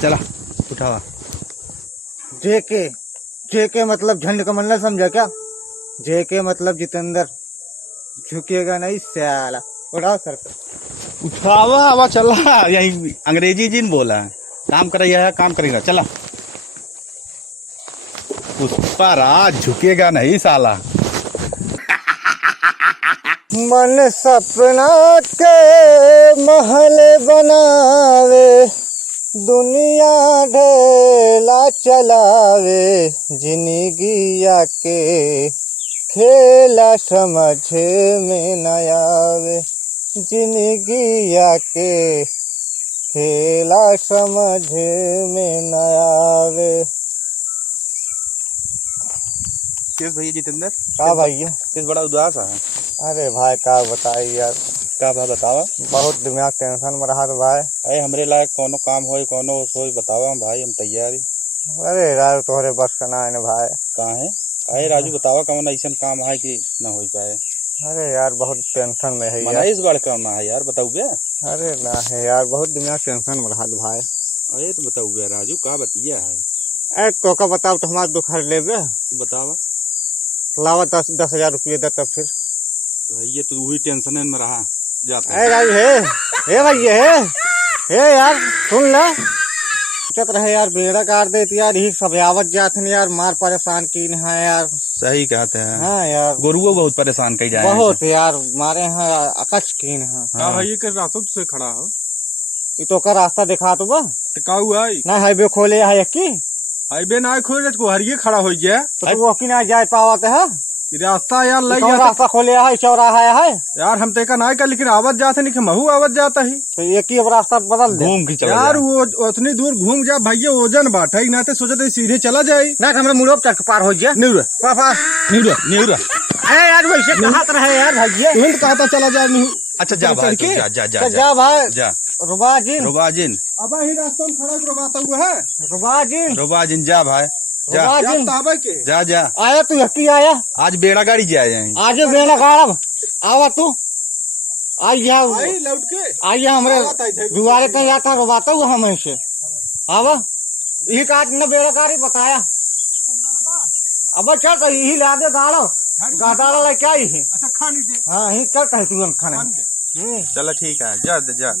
चला उठावा। जेके जेके मतलब झंड का मल्ला समझा क्या? जेके मतलब जितेंद्र, झुकेगा नहीं साला। उठाओ सर पे। उठावा आवा चला। यही अंग्रेजी जी ने बोला है, काम कर रहा है, काम करेगा। चला पुष्पा राज, झुकेगा नहीं साला। मन सपना के महल बनावे, दुनिया ढेला चलावे, जिंदगिया के खेला समझ में न आवे, जिंदगिया के खेला समझ में न आवे। किस भैया जितेंद्र? का भाई? किस बड़ा उदास है? अरे भाई का बताई यार, का भाई बतावा। बहुत दिमाग टेंशन में रहा तो भाई। अरे हमरे लायक कोनो काम हो, कोनो सोच बतावा भाई, हम तैयारी। अरे यार तोहरे बस का ना है ना भाई। कहाँ है? अरे राजू बतावा कौन ऐसा काम है कि ना हो पाए। अरे यार बहुत टेंशन में है यार। इस बार करना है यार, बताऊ बे। अरे ना है यार, बहुत दिमाग टेंशन में रहा तो भाई। अरे तो बताऊ बे राजू, का बतिया है? अरे तो का बताओ तो हमारा दुख हर ले बे। बतावा। लावा 10,000 रुपये दे तब फिर। भैया तो वही टेंशन में रहा जाता है। अरे भाई हे भैया हे यार सुन ले, चत रहे यार, बेड़ा काट देती यार, ही सब आवत जात है यार, मार परेशान की है यार। सही कहते हैं। हाँ यार, गोरुओ बहुत परेशान कर जाए। बहुत यार मारे हैं, अकच कीन है। हाँ भैया के रास्तों से खड़ा हो, ये तो का रास्ता दिखा तो बा का हुआ ना, हाईवे खोले है की हाईवे ना खोल को हरिये खड़ा हो गया तो वो की ना जाए पावत है। रास्ता यार लग तो रास्ता खोले है, चौराहा है यार, हम तेका ना कर, लेकिन आवत जाते नहीं, महू आवत जाता ही तो एक ही अब रास्ता बदल दे। घूम के चला यार, वो उतनी दूर घूम जा भैया, वजन बाटा ही ना थे, सोचते सीधे चला जाए ना हमरा मुड़ो चक पार हो जाए। नहीं पापा नहीं। अरे यार वैसे कहाँ रहे यार भैया, तुम तो कहता चला जा। नहीं अच्छा जा भाई, जा भाई, जा रुबाजिन अब ही रास्ता में खड़ा करवाता हुआ है। रुबाजिन जा भाई, जा जा। आया तू यकी आया, आज बेड़ा गाड़ी जाए, आज बेड़ा गाड़ब आवा तू आइया लौट के आइया हमरे दुआरे पे जाता रुबाता हुआ हमें से आवा, यही काट न बेड़ा गाड़ी बताया। अब चल यही ला दे गाड़ो, गाड़ा ला क्या ही। अच्छा खाने दे। हाँ यही चल कहे तू खाने। चलो ठीक है, जा जा।